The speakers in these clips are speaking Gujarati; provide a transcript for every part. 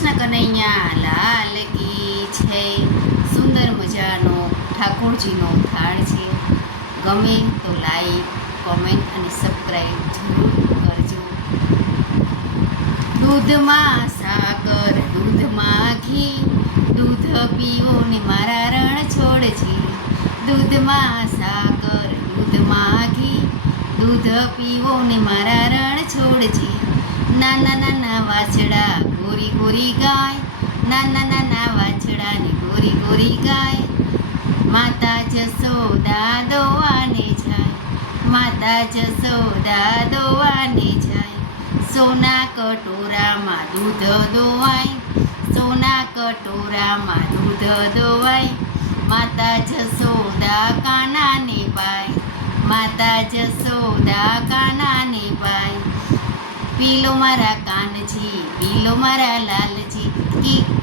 કૃષ્ણ કનૈયા લાલ કી છે. સુંદર મજાનો ઠાકોરજીનો થાળ છે. ગમે તો લાઈક, કોમેન્ટ અને સબસ્ક્રાઈબ જરૂર કરજો. દૂધમાં સાકર, દૂધમાં ઘી, દૂધ પીવો ને મારા રણ છોડજી. દૂધમાં સાકર, દૂધમાં ઘી, દૂધ પીવો ને મારા રણ છોડજી. નાના નાના વાછડા ગોરી ગોરી ગાય, નાના નાના વાછડાની ગોરી ગોરી ગાય. માતા જસોદા દોવાને જાય, માતા જસોદા દોવાને જાય. સોના કટોરામાં દૂધ દોવાય, સોના કટોરામાં દૂધ દોવાય. માતા જસોદા કાનાને પાય, માતા જસોદા કાનાને પાય. પીલો મારા કાનજી, પીલો મારા લાલજી,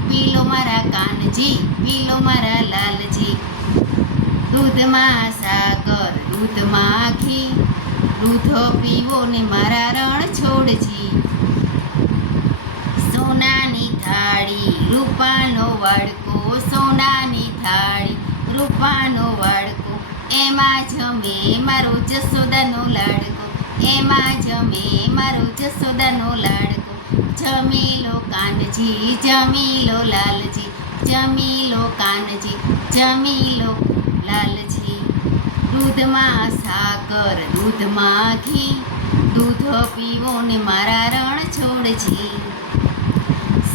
પીલો મારા કાનજી, પીલો મારા લાલજી. દૂધમાં સાકર, દૂધમાં ઘી, દૂધ પીવો ને મારા રણ છોડજી. સોનાની થાળી, રૂપાનો વાડકો, સોનાની થાળી, રૂપાનો વાડકો. એમાં જમે મારો જસોદાનો લાડકો, એમાં જમે મારો જસોદાનો લાડકો. જમીલો કાનજી, જમીલો લાલજી, જમીલો કાનજી, જમીલો લાલજી. દૂધમાં સાકર, દૂધમાં ઘી, દૂધ પીવો ને મારા રણ છોડજી.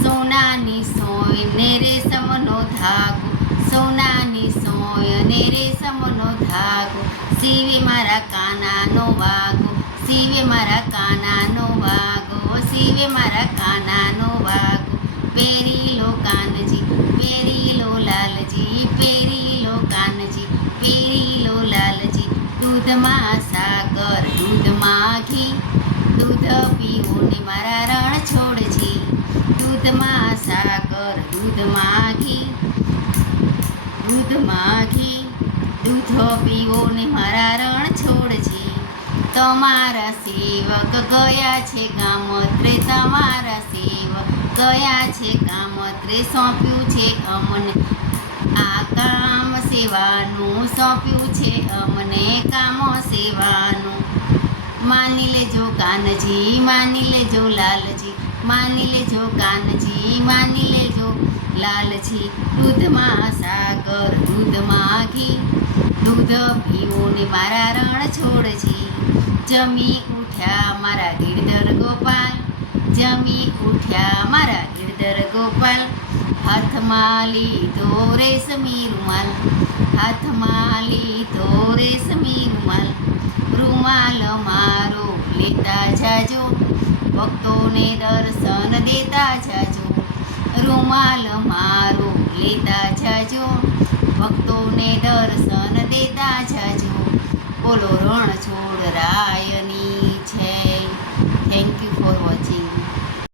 સોનાની સોય ને રેશમનો ધાગો, સોનાની સોય ને રેશમનો ધાગો. સીવે મારા કાનાનો વાગો, સીવે મારા કાનાનો વાગો, સીવે મારા કાનાનો વાગો. પહેરી લો કાનજી, પહેરી લો લાલજી, પહેરી લો કાનજી, પહેરી લો લાલજી. દૂધમાં સાકર, દૂધમાં ઘી, દૂધ પીવો ને મારા રણ છોડજી. દૂધમાં સાકર, દૂધમાં ઘી, દૂધમાં ઘી, દૂધ પીવો ને મારા રણ છોડજી. તમારા સેવક ગયા છે ગામત્રે, તમારા સેવક ગયા છે ગામત્રે. સોંપ્યું છે અમને આ કામ સેવાનું, સોંપ્યું છે અમને કામ સેવાનું. માની લેજો કાનજી, માની લેજો લાલજી, માની લેજો કાનજી, માની લેજો લાલજી. દૂધમાં સાકર, દૂધમાં ઘી, દૂધ પીવો ને મારા રણ છોડજી. જમી ઉઠ્યા મારા ગિરધર ગોપાલ, જમી ઉઠ્યા મારા ગિરધર ગોપાલ. હાથમાં લીધો રેશમી રૂમાલ, હાથમાં લીધો રેશમી રૂમાલ. રૂમાલ મારો લેતા જાજો, ભક્તોને દર્શન દેતા જાજો. રૂમાલ મારો લેતા જાજો, ભક્તોને દર્શન દેતા જાજો. બોલો રણ